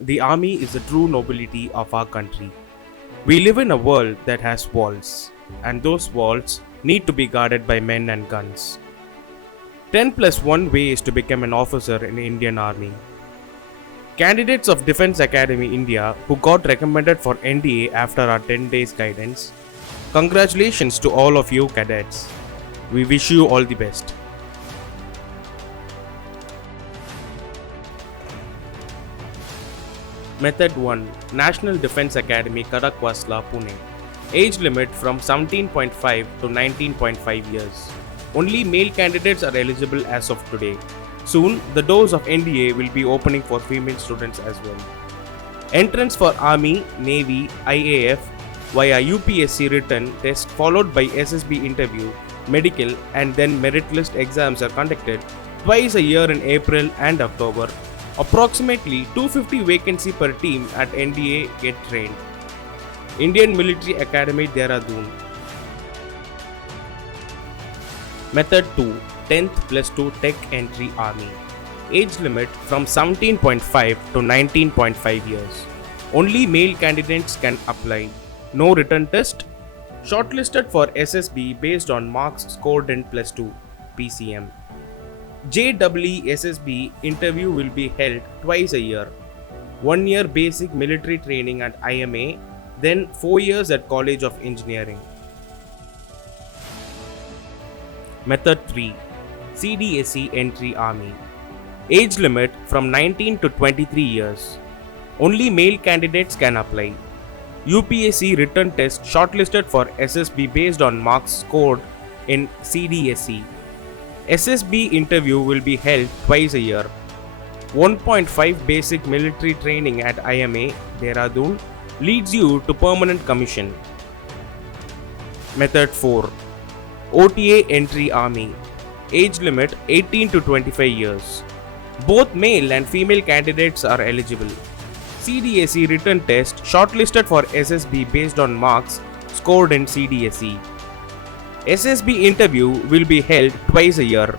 The army is the true nobility of our country. We live in a world that has walls, and those walls need to be guarded by men and guns. 10 plus 1 ways to become an officer in the Indian Army. Candidates of Defence Academy India who got recommended for NDA after our 10 days guidance, congratulations to all of you cadets. We wish you all the best. Method 1 National Defence Academy Kadakwasla, Pune. Age limit from 17.5 to 19.5 years. Only male candidates are eligible as of today. Soon, the doors of NDA will be opening for female students as well. Entrance for Army, Navy, IAF via UPSC written test followed by SSB interview, medical and then merit list exams are conducted twice a year in April and October. Approximately 250 vacancy per team at NDA get trained. Indian Military Academy, Dehradun. Method 2 10th plus 2 Tech Entry Army. Age limit from 17.5 to 19.5 years. Only male candidates can apply. No written test. Shortlisted for SSB based on marks scored in plus 2 PCM. JEE SSB interview will be held twice a year. 1 year basic military training at IMA, then 4 years at College of Engineering. Method 3 CDSE Entry Army. Age limit from 19 to 23 years. Only male candidates can apply. UPSC written test shortlisted for SSB based on marks scored in CDSE. SSB interview will be held twice a year. 1.5 basic military training at IMA, Dehradun leads you to permanent commission. Method 4 OTA Entry Army. Age limit 18 to 25 years. Both male and female candidates are eligible. CDSE written test shortlisted for SSB based on marks scored in CDSE. SSB interview will be held twice a year.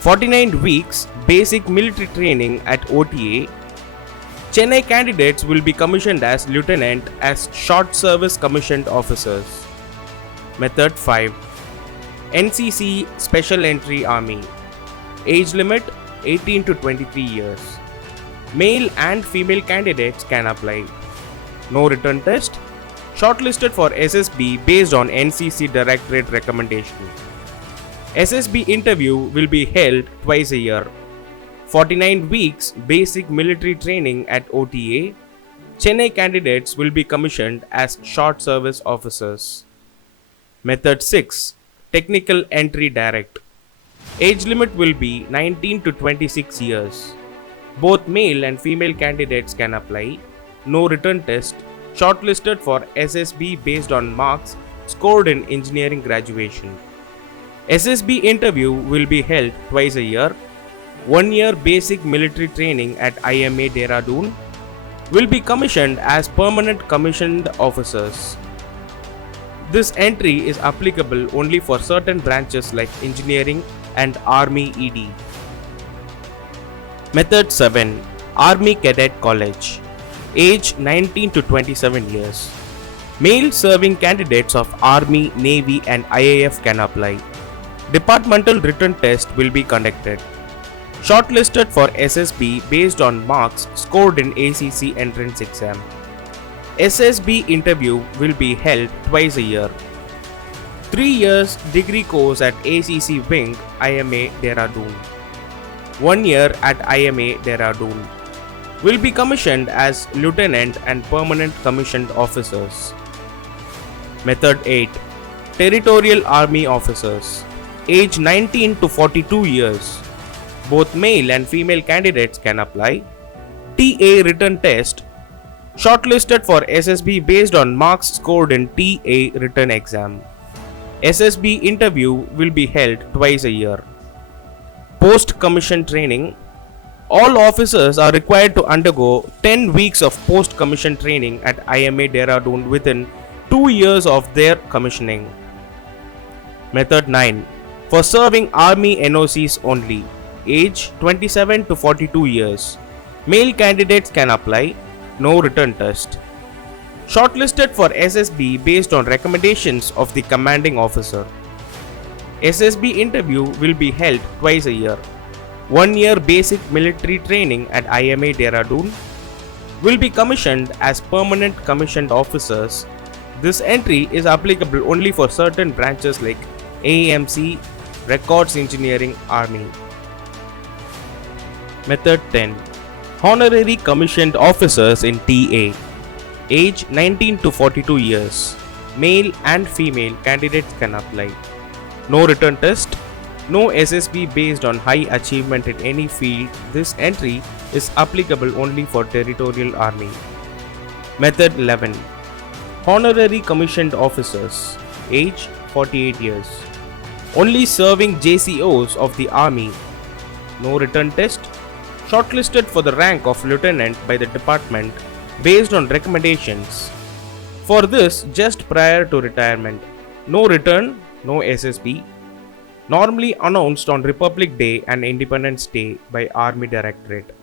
49 weeks basic military training at OTA. Chennai candidates will be commissioned as lieutenant as short service commissioned officers. Method 5 NCC Special Entry Army. Age limit 18 to 23 years. Male and female candidates can apply. No written test. Shortlisted for SSB based on NCC Directorate recommendation. SSB interview will be held twice a year. 49 weeks basic military training at OTA. Chennai candidates will be commissioned as short service officers. Method 6 Technical Entry Direct. Age limit will be 19 to 26 years. Both male and female candidates can apply. No written test. Shortlisted for SSB based on marks scored in engineering graduation. SSB interview will be held twice a year. 1 year basic military training at IMA Dehradun will be commissioned as permanent commissioned officers. This entry is applicable only for certain branches like engineering and Army ED. Method 7 Army Cadet College. Age 19 to 27 years. Male serving candidates of Army, Navy and IAF can apply. Departmental written test will be conducted. Shortlisted for SSB based on marks scored in ACC entrance exam. SSB interview will be held twice a year. 3 years degree course at ACC Wing, IMA Dehradun. 1 year at IMA Dehradun. Will be commissioned as lieutenant and permanent commissioned officers. Method 8 Territorial Army Officers. Age 19 to 42 years. Both male and female candidates can apply. TA written test. Shortlisted for SSB based on marks scored in TA written exam. SSB interview will be held twice a year. Post-commission training. All officers are required to undergo 10 weeks of post-commission training at IMA Dehradun within 2 years of their commissioning. Method 9 For serving Army NOCs only. Age 27 to 42 years. Male candidates can apply, no return test. Shortlisted for SSB based on recommendations of the commanding officer. SSB interview will be held twice a year. 1 year basic military training at IMA Dehradun. Will be commissioned as permanent commissioned officers. This entry is applicable only for certain branches like AMC, Records Engineering, Army. Method 10. Honorary commissioned officers in TA. Age 19 to 42 years. Male and female candidates can apply. No return test. No SSB based on high achievement in any field. This entry is applicable only for Territorial Army. Method 11. Honorary commissioned officers. Age 48 years. Only serving JCOs of the Army. No return test. Shortlisted for the rank of lieutenant by the department based on recommendations. For this, just prior to retirement. No return, no SSB. Normally announced on Republic Day and Independence Day by Army Directorate.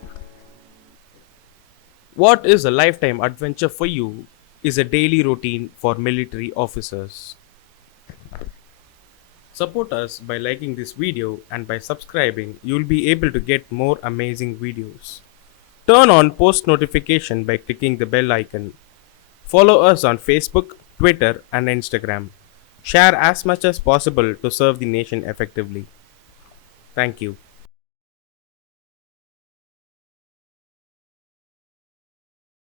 What is a lifetime adventure for you is a daily routine for military officers. Support us by liking this video, and by subscribing you'll be able to get more amazing videos. Turn on post notification by clicking the bell icon. Follow us on Facebook, Twitter and Instagram. Share as much as possible to serve the nation effectively. Thank you.